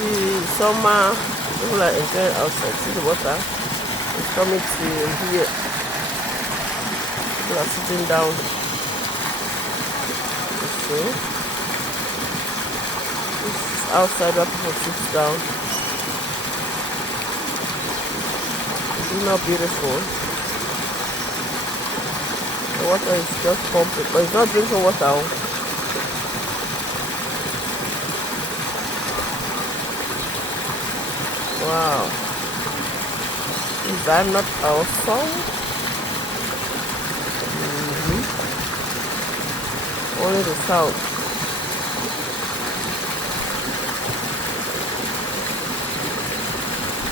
see summer, people are enjoying outside. See the water. It's coming to here. People are sitting down. You see? This is outside where people sit down. Isn't that beautiful? The water is just pumping, but it's not drinking water. Wow. Is that not awesome? Only the south.